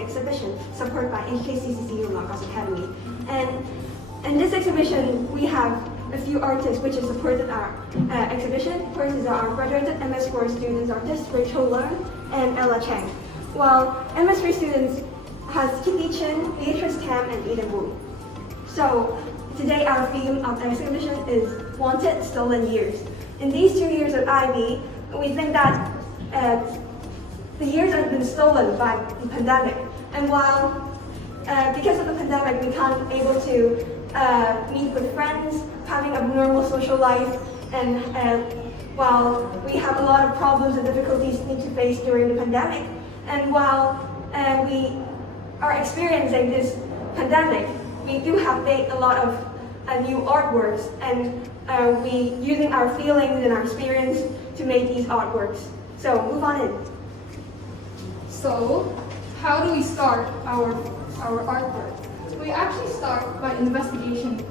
exhibition supported by HKCCCU Lagos Academy. And in this exhibition, we have a few artists which have supported our exhibition. First is our graduated MS4 students artists, Rachel Leung and Ella Chang. While MS3 students has Kitty Chin, Beatrice Tam, and Eden Wu. So today our theme of the exhibition is Wanted, Stolen Years. In these 2 years of IB, we think that the years have been stolen by the pandemic. And while, because of the pandemic, we can't able to meet with friends, having a normal social life, and while we have a lot of problems and difficulties need to face during the pandemic, and while we are experiencing this pandemic, we do have made a lot of new artworks, and we using our feelings and our experience to make these artworks. So move on in. So how do we start our artwork? We actually start by investigation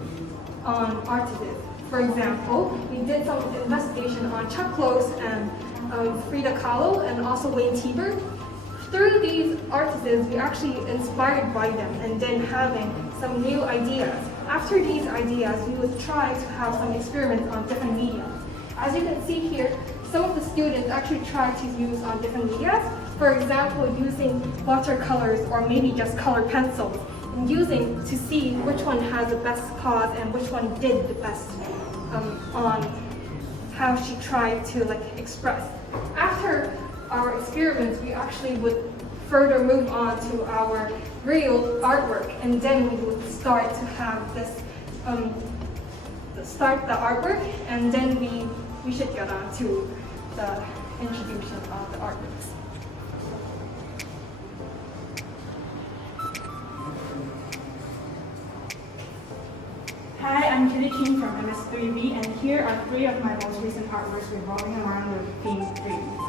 on artists. For example, we did some investigation on Chuck Close and Frida Kahlo and also Wayne Tieber. Through these artists, we actually inspired by them and then having some new ideas. After these ideas, we would try to have some experiments on different media. As you can see here, some of the students actually try to use on different media. For example, using watercolors or maybe just colored pencils, and using to see which one has the best cause and which one did the best on how she tried to express. After our experiments, we actually would further move on to our real artwork, and then we would start to have this, start the artwork, and then we should get on to the introduction of the artworks. Hi, I'm Kitty Chin from MS3B, and here are 3 of my most recent artworks revolving around the theme dreams.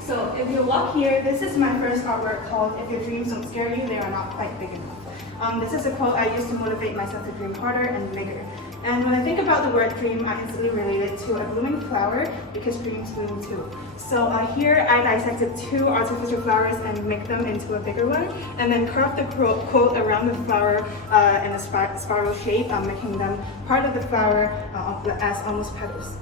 So if you walk here, this is my first artwork called If Your Dreams Don't Scare You, They Are Not Quite Big Enough. This is a quote I used to motivate myself to dream harder and bigger. And when I think about the word dream, I instantly relate it to a blooming flower because dreams bloom too. So here I dissected 2 artificial flowers and make them into a bigger one, and then carved the quote around the flower in a spiral shape, making them part of the flower as almost petals.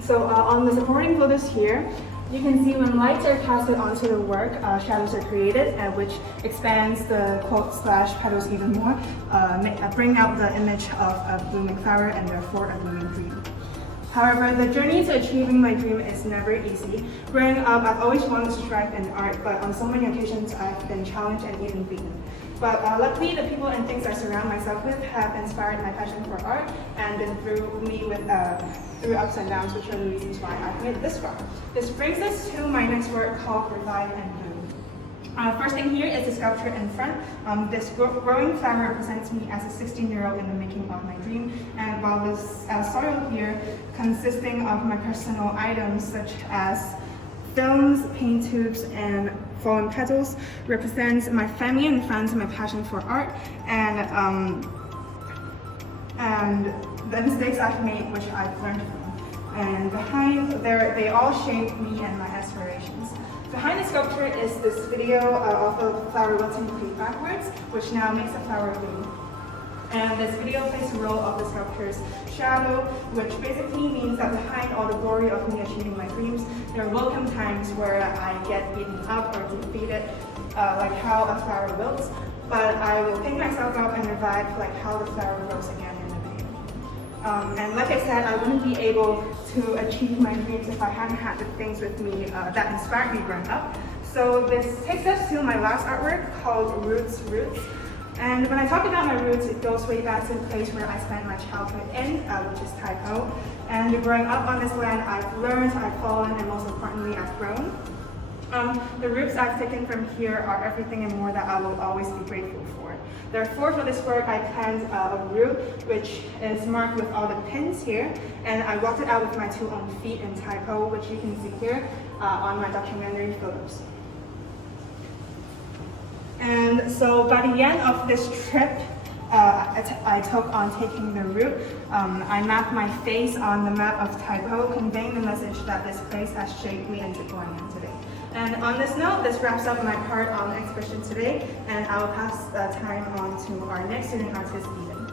So on the supporting photos here, you can see when lights are casted onto the work, shadows are created, which expands the quote/petals even more, bringing out the image of a blooming flower and therefore a blooming dream. However, the journey to achieving my dream is never easy. Growing up, I've always wanted to strive in art, but on so many occasions I've been challenged and even beaten. But luckily, the people and things I surround myself with have inspired my passion for art and been through ups and downs, which are the reasons why I've made it this far. This brings us to my next work called Revive and Bloom. First thing here is the sculpture in front. This growing flower represents me as a 16-year-old in the making of my dream, and while this soil here, consisting of my personal items such as films, paint tubes, and fallen petals, represents my family and friends and my passion for art, and the mistakes I've made, which I've learned from. And behind there, they all shape me and my aspirations. Behind the sculpture is this video of a flower wilting complete backwards, which now makes a flower bloom. And this video plays the role of the sculpture's shadow, which basically means that behind all the glory of me achieving my dreams, there will come times where I get beaten up or defeated, like how a flower wilts, but I will pick myself up and revive like how the flower grows again in the video. And like I said, I wouldn't be able to achieve my dreams if I hadn't had the things with me that inspired me growing up. So this takes us to my last artwork called Roots. And when I talk about my roots, it goes way back to the place where I spent my childhood in, which is Taipo. And growing up on this land, I've learned, I've fallen, and most importantly, I've grown. The roots I've taken from here are everything and more that I will always be grateful for. Therefore, for this work, I planned a route which is marked with all the pins here, and I walked it out with my 2 own feet in Taipo, which you can see here on my documentary photos. And so by the end of this trip I took on taking the route, I mapped my face on the map of Taipo, conveying the message that this place has shaped me into who I am today. And on this note, this wraps up my part on the exhibition today, and I will pass the time on to our next student artist, Eden.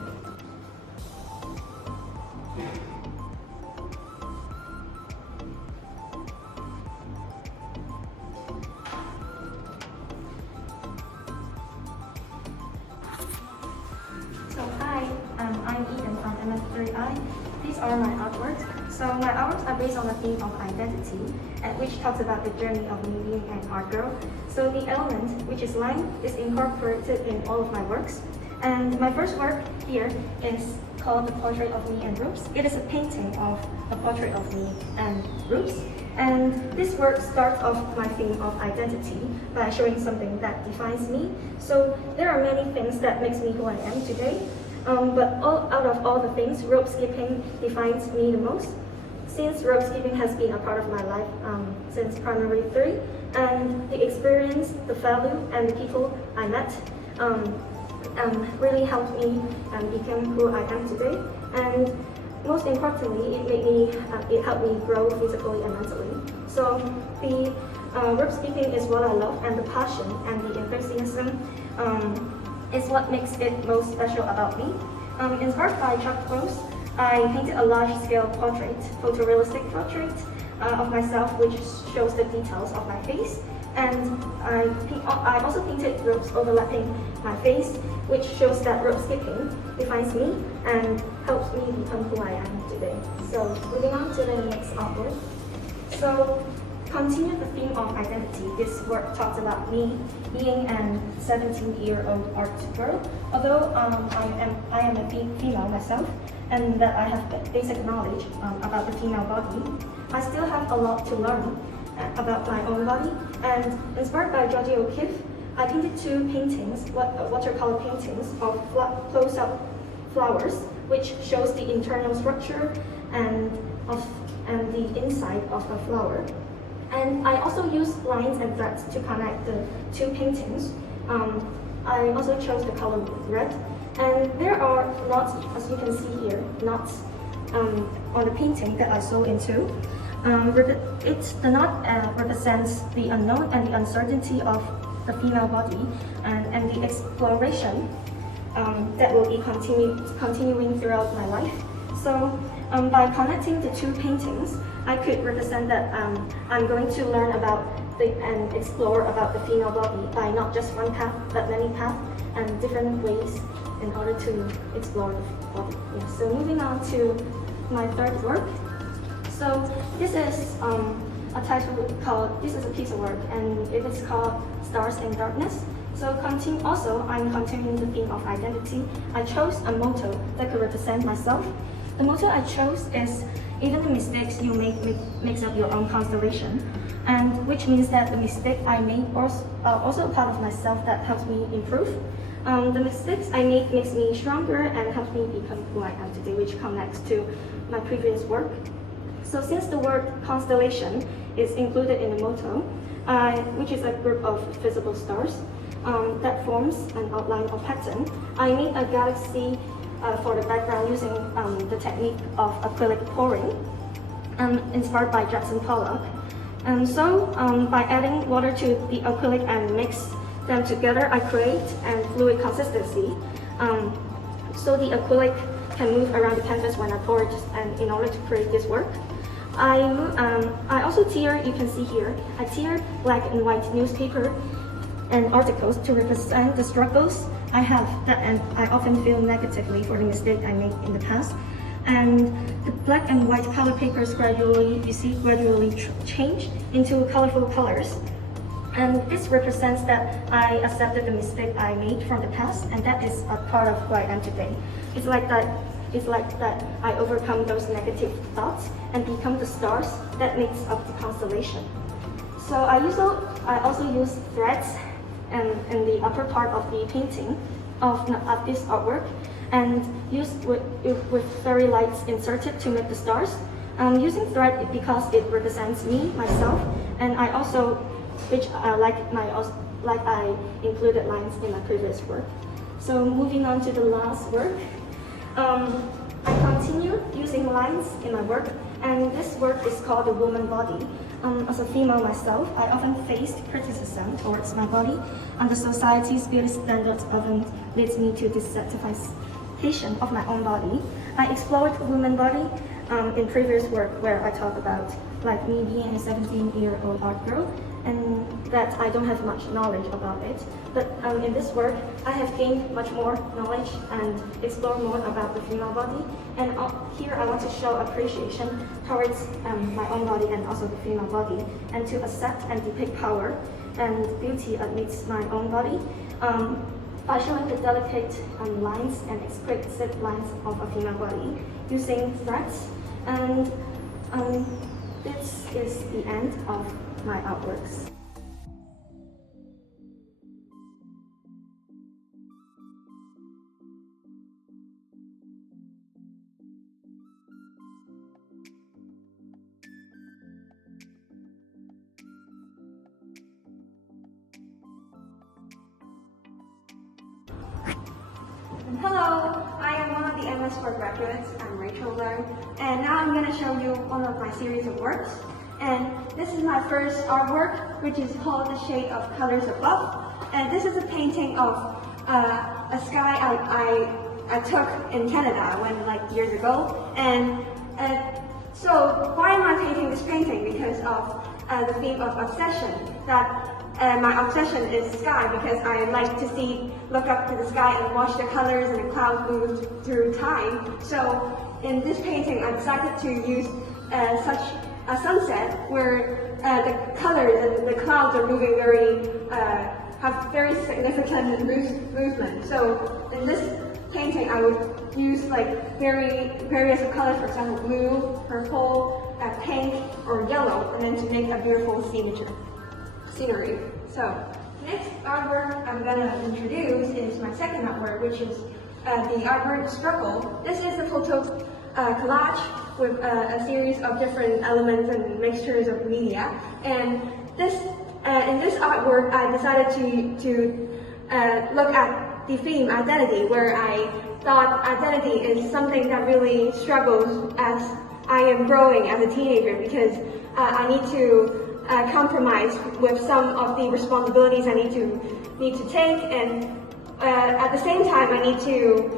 So hi, I'm Eden from MS3I. These are my artworks. So my artworks are based on the theme of identity, which talks about the journey of me being an art girl. So the element, which is line, is incorporated in all of my works. And my first work here is called The Portrait of Me and Roops. It is a painting of a portrait of me and Roops. And this work starts off my theme of identity by showing something that defines me. So there are many things that makes me who I am today. But out of all the things, rope skipping defines me the most. Since rope skipping has been a part of my life since primary 3, and the experience, the value, and the people I met really helped me become who I am today. And most importantly, it helped me grow physically and mentally. So the rope skipping is what I love, and the passion and the enthusiasm is what makes it most special about me. Inspired by Chuck Close, I painted a large-scale portrait, photorealistic portrait of myself, which shows the details of my face. And I also painted ropes overlapping my face, which shows that rope skipping defines me and helps me become who I am today. So moving on to the next artwork. So continue the theme of identity. This work talks about me being an 17-year-old art girl. Although I am a female myself, and that I have basic knowledge about the female body, I still have a lot to learn about my own body. And inspired by Georgia O'Keeffe, I painted 2 paintings, watercolor paintings of close-up flowers, which shows the internal structure and the inside of a flower. And I also used lines and threads to connect the 2 paintings. I also chose the color red. And there are knots, as you can see here, knots on the painting that I sew into. The knot represents the unknown and the uncertainty of the female body and the exploration that will be continuing throughout my life. So by connecting the 2 paintings, I could represent that I'm going to learn about and explore about the female body by not just one path, but many paths and different ways in order to explore the body. Yeah. So moving on to my third work. So this is this is a piece of work, and it is called Stars in Darkness. So I'm continuing the theme of identity. I chose a motto that could represent myself. The motto I chose is, even the mistakes you make makes up your own constellation, and which means that the mistake I made are also a part of myself that helps me improve. The mistakes I make makes me stronger and helps me become who I am today, which connects to my previous work. So since the word constellation is included in the motto, which is a group of visible stars that forms an outline or pattern, I made a galaxy for the background using the technique of acrylic pouring, inspired by Jackson Pollock. So by adding water to the acrylic and mix them together, I create a fluid consistency. So the acrylic can move around the canvas when I pour it, and in order to create this work. I also tear, you can see here, I tear black and white newspaper and articles to represent the struggles I have and I often feel negatively for the mistake I made in the past. And the black and white color papers gradually change into colorful colors. And this represents that I accepted the mistake I made from the past, and that is a part of who I am today. It's like that I overcome those negative thoughts and become the stars that makes up the constellation. So I also use threads in the upper part of the painting of this artwork, and used with fairy lights inserted to make the stars. Using thread because it represents me, myself, and I also, like I included lines in my previous work. So moving on to the last work. I continued using lines in my work, and this work is called The Woman Body. As a female myself, I often faced criticism towards my body, and the society's beauty standards often leads me to dissatisfaction of my own body. I explored women's body in previous work where I talk about like me being a 17-year-old art girl, and that I don't have much knowledge about it. But in this work, I have gained much more knowledge and explored more about the female body. And here I want to show appreciation towards my own body and also the female body, and to accept and depict power and beauty amidst my own body by showing the delicate lines and exquisite lines of a female body using threads. And this is the end of my artworks. Hello, I am one of the MS4 graduates. I'm Rachel Leung, and now I'm going to show you one of my series of works. And this is my first artwork, which is called The Shade of Colors Above. And this is a painting of a sky I took in Canada years ago. And so why am I painting this painting? Because of the theme of obsession. My obsession is sky, because I like to look up to the sky and watch the colors and the clouds move through time. So in this painting, I decided to use such a sunset where the colors and the clouds are moving have very significant movement. So in this painting, I would use various colors, for example, blue, purple, pink, or yellow, and then to make a beautiful scenery. So next artwork I'm going to introduce is my second artwork, which is the artwork Struggle. This is a photo collage with a series of different elements and mixtures of media. And in this artwork, I decided to look at the theme identity, where I thought identity is something that really struggles as I am growing as a teenager, because I need to compromise with some of the responsibilities I need to take, and at the same time I need to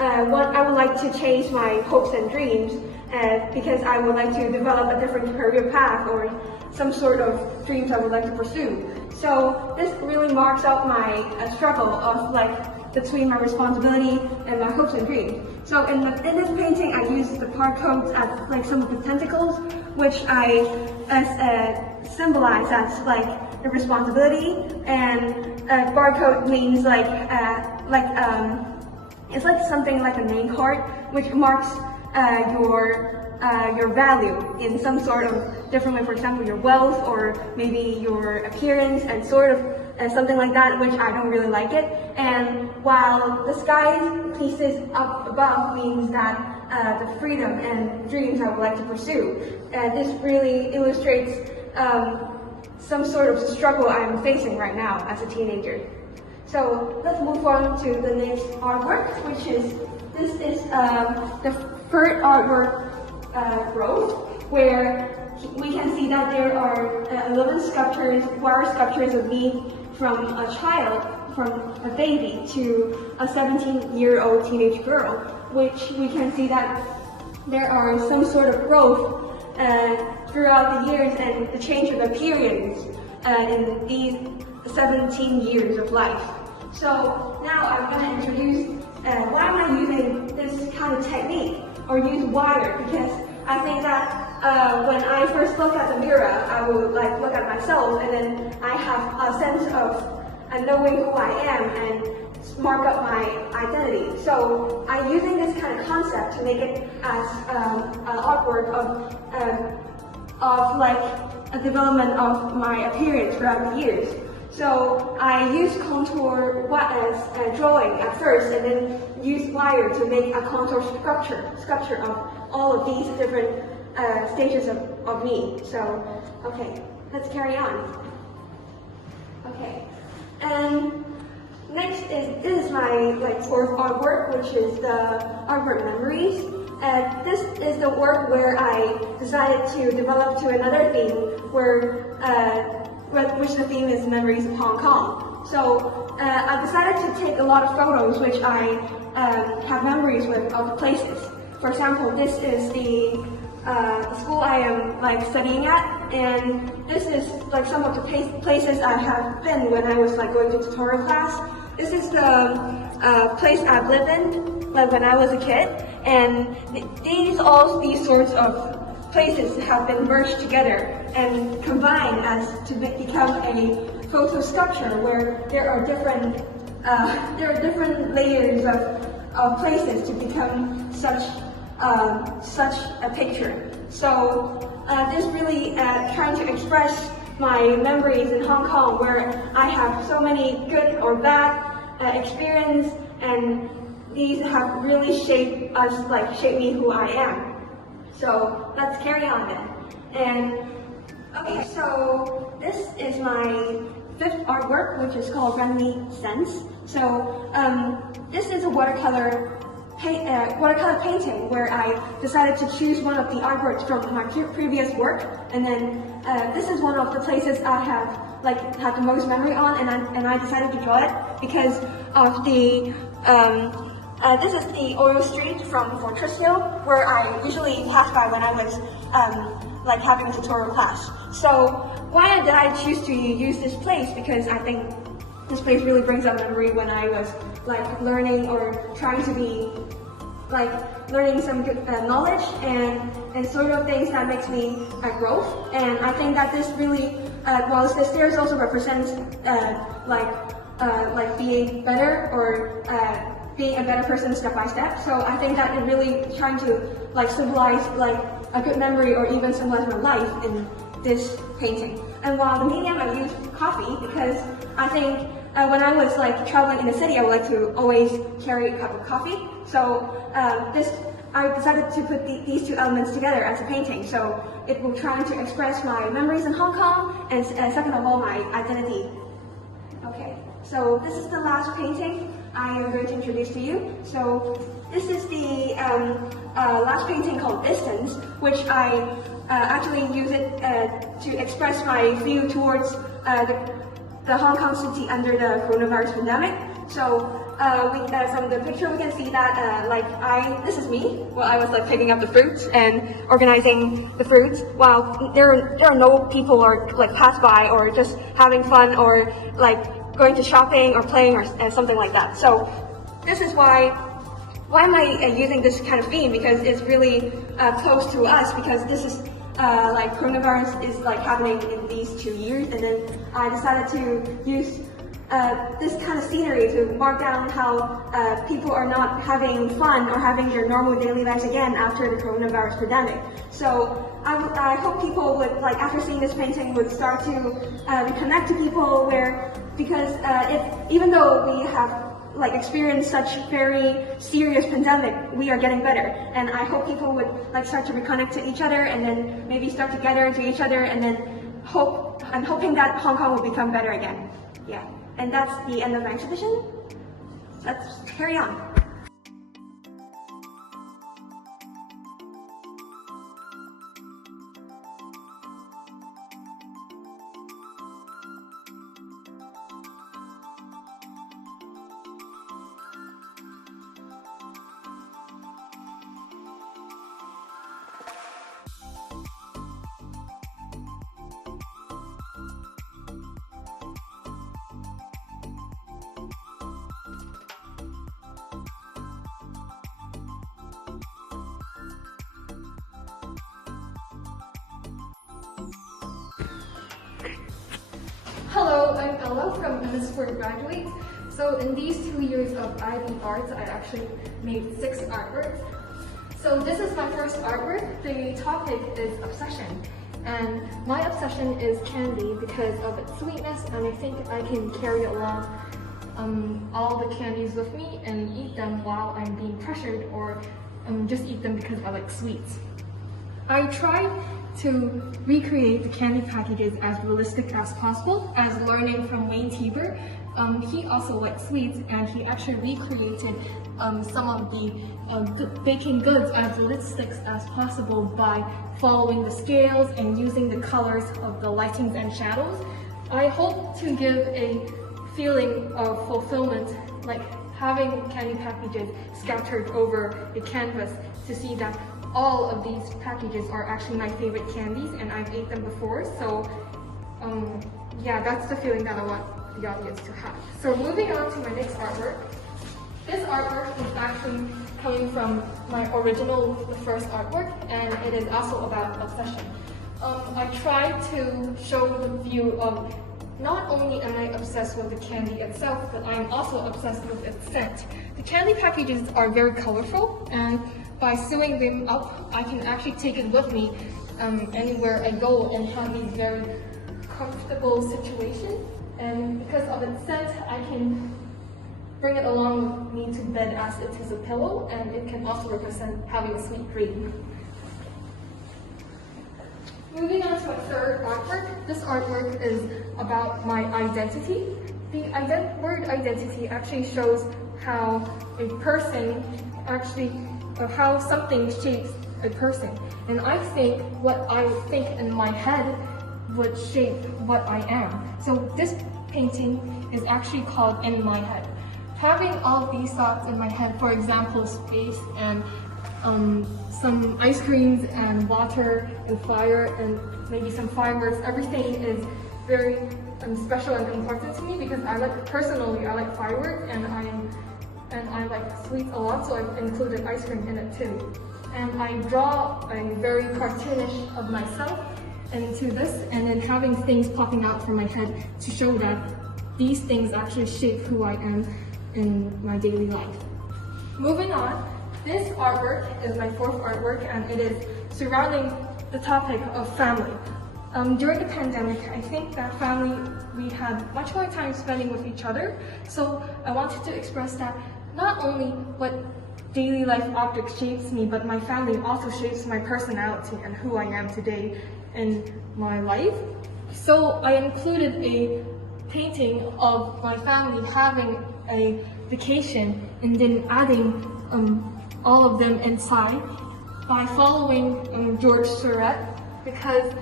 I would like to change my hopes and dreams, because I would like to develop a different career path or some sort of dreams I would like to pursue. So this really marks out my struggle of between my responsibility and my hopes and dreams. So in this painting, I used the barcodes as some of the tentacles, which I symbolize as the responsibility, and barcode means it's something like a name card, which marks your value in some sort of different way. For example, your wealth, or maybe your appearance, and sort of something like that, which I don't really like it. And while the sky pieces up above means that the freedom and dreams I would like to pursue. This really illustrates some sort of struggle I'm facing right now as a teenager. So let's move on to the next artwork, which is the third artwork, Growth, where we can see that there are 11 sculptures, wire sculptures of me from a child, from a baby to a 17-year-old teenage girl, which we can see that there are some sort of growth throughout the years and the change of appearance in these 17 years of life. So now I'm going to introduce why am I using this kind of technique or use wire, because I think that when I first look at the mirror, I will look at myself, and then I have a sense of knowing who I am and mark up my identity. So I'm using this kind of concept to make it as an artwork of a development of my appearance throughout the years. So I use contour as drawing at first, and then use wire to make a contour sculpture of all of these different stages of me. So, okay, let's carry on. Okay, and next this is my fourth artwork, which is the artwork Memories. This is the work where I decided to develop to another theme, which the theme is Memories of Hong Kong. So I decided to take a lot of photos which I have memories with of the places. For example, this is the school I am studying at, and this is some of the places I have been when I was going to tutorial class. This is the place I've lived in when I was a kid, and all these sorts of places have been merged together and combined to become a photo sculpture where there are different layers of places to become such a picture. So this really trying to express my memories in Hong Kong, where I have so many good or bad experience, and these have really shaped me who I am. So let's carry on then. And okay, so this is my fifth artwork, which is called Reminiscence. So this is a watercolor painting where I decided to choose one of the artworks from my previous work, and then this is one of the places I have the most memory on, and I decided to draw it because of the this is the oil street from Fortress Hill, where I usually pass by when I was having a tutorial class. So why did I choose to use this place? Because I think this place really brings up memory when I was learning or trying to be learning some good knowledge and sort of things that makes me growth. And I think that this really, while the stairs also represents being better or being a better person step by step. So I think that it really trying to symbolize a good memory or even symbolize my life in this painting. And while the medium, I use coffee because I think when I was traveling in the city, I would like to always carry a cup of coffee. So I decided to put these two elements together as a painting. So it will try to express my memories in Hong Kong and second of all, my identity. Okay, so this is the last painting I am going to introduce to you. So this is the last painting called Distance, which I actually use it to express my view towards the Hong Kong city under the coronavirus pandemic. So from the picture we can see that this is me while I was picking up the fruits and organizing the fruits, while there are no people or pass by or just having fun or going to shopping or playing or something like that. So this is why am I using this kind of theme, because it's really close to us, because this is coronavirus is happening in these 2 years, and then I decided to use this kind of scenery to mark down how people are not having fun or having their normal daily lives again after the coronavirus pandemic. So I hope people would, after seeing this painting, would start to reconnect to people because even though we have experienced such very serious pandemic, we are getting better. And I hope people would start to reconnect to each other and then maybe start to gather to each other, and then I'm hoping that Hong Kong will become better again. Yeah. And that's the end of my exhibition. Let's carry on. Hello, I'm Ella from MS4 Graduates. So in these 2 years of IB Arts, I actually made 6 artworks. So this is my first artwork. The topic is obsession. And my obsession is candy because of its sweetness, and I think I can carry along all the candies with me and eat them while I'm being pressured, or just eat them because I like sweets. I tried to recreate the candy packages as realistic as possible, as learning from Wayne Tieber he also likes sweets, and he actually recreated some of the baking goods as realistic as possible by following the scales and using the colors of the lightings and shadows. I hope to give a feeling of fulfillment, like having candy packages scattered over the canvas to see that all of these packages are actually my favorite candies and I've ate them before. So yeah, that's the feeling that I want the audience to have. So moving on to my next artwork. This artwork is actually coming from my original, the first artwork, and it is also about obsession. I tried to show the view of not only am I obsessed with the candy itself, but I'm also obsessed with its scent. The candy packages are very colorful, and by sewing them up, I can actually take it with me anywhere I go and have these very comfortable situations. And because of its scent, I can bring it along with me to bed as it is a pillow, and it can also represent having a sweet dream. Moving on to my third artwork. This artwork is about my identity. The word identity actually shows how a person how something shapes a person. And I think what I think in my head would shape what I am. So this painting is actually called In My Head. Having all of these thoughts in my head, for example, space and some ice creams and water and fire and maybe some fireworks, everything is very special and important to me because personally I like fireworks and I like sweets a lot, so I've included ice cream in it too. And I draw a very cartoonish of myself into this, and then having things popping out from my head to show that these things actually shape who I am in my daily life. Moving on, this artwork is my fourth artwork, and it is surrounding the topic of family. During the pandemic, I think that family, we had much more time spending with each other, so I wanted to express that not only what daily life object shapes me, but my family also shapes my personality and who I am today in my life. So I included a painting of my family having a vacation and then adding all of them inside by following George Surratt. Because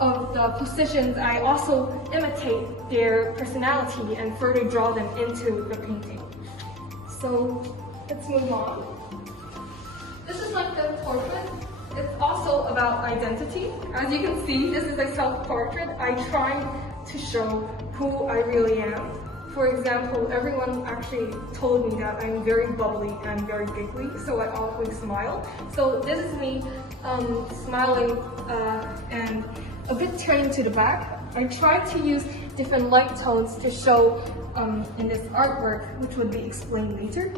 of the positions, I also imitate their personality and further draw them into the painting. So let's move on. This is my fifth portrait. It's also about identity. As you can see, this is a self-portrait. I try to show who I really am. For example, everyone actually told me that I'm very bubbly and very giggly, so I always smile. So this is me smiling and a bit turning to the back. I tried to use different light tones to show in this artwork, which would be explained later.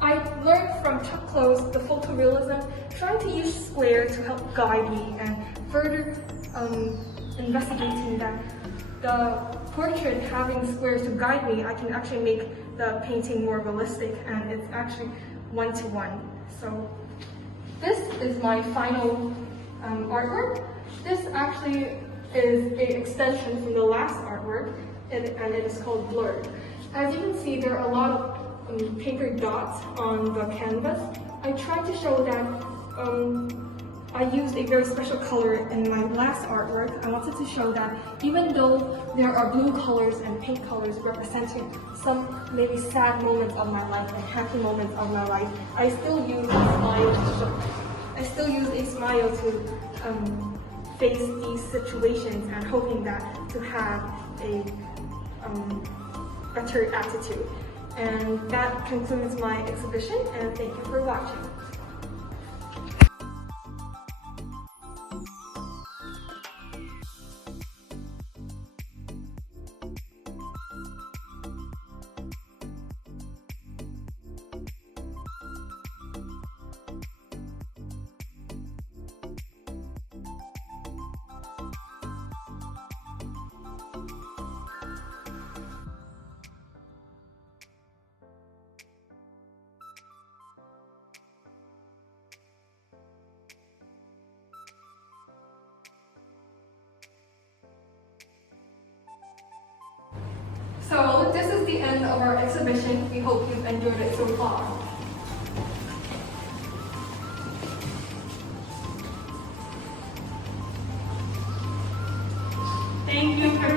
I learned from Chuck Close the photorealism, trying to use square to help guide me and further investigating that the portrait having squares to guide me, I can actually make the painting more realistic, and it's actually one-to-one. So this is my final artwork. This actually is an extension from the last artwork, and it is called Blurred. As you can see, there are a lot of paper dots on the canvas. I tried to show that I used a very special color in my last artwork. I wanted to show that even though there are blue colors and pink colors representing some maybe sad moments of my life and happy moments of my life, I still use a smile to show. I still use a smile to face these situations and hoping that to have a better attitude. And that concludes my exhibition, and thank you for watching. exhibition. We hope you've enjoyed it so far. Thank you for